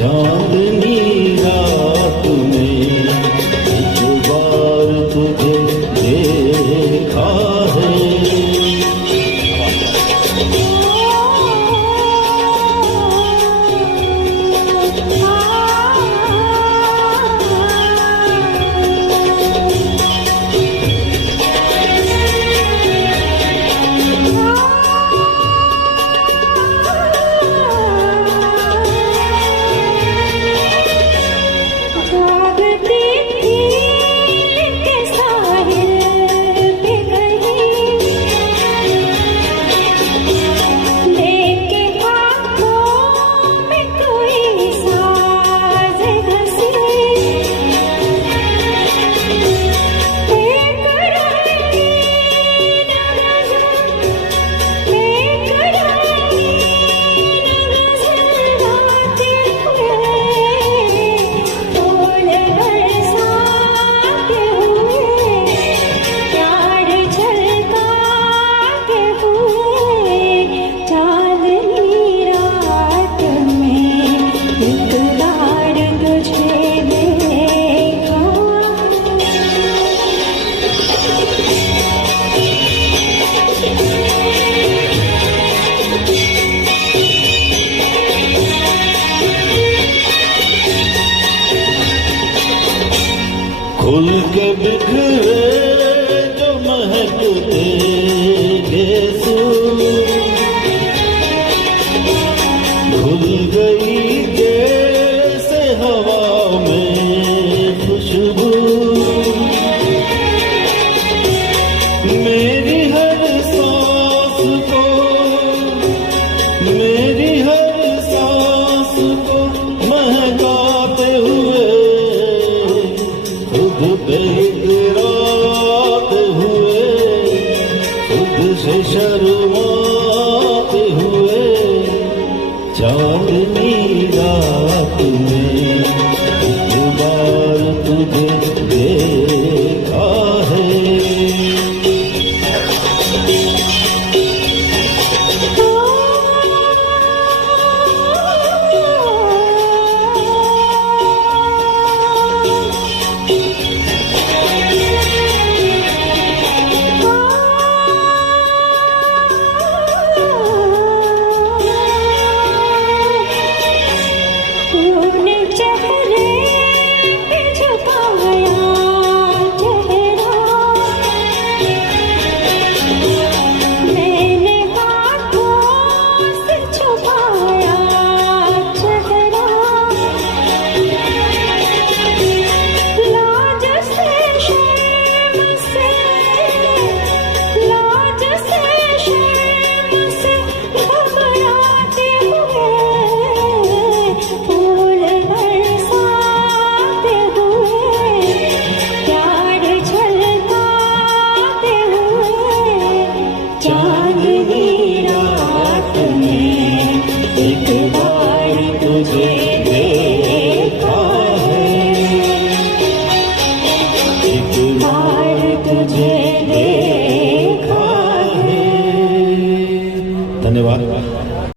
चांदनी रात में एक बार तुझे देखा है। खुल के बिखरे जो महकते गेसू, खुल गई जैसे हवा में खुशबू। मेरी हर सांस को, मेरी हर सांस को महकाते हुए, खुद पे इतराते हुए, खुद से शर्माते हुए, चांदनी रात में एक बार तुझे देखा है। चांदनी रात में एक बार तुझे देखा है, एक बार तुझे देखा है। धन्यवाद।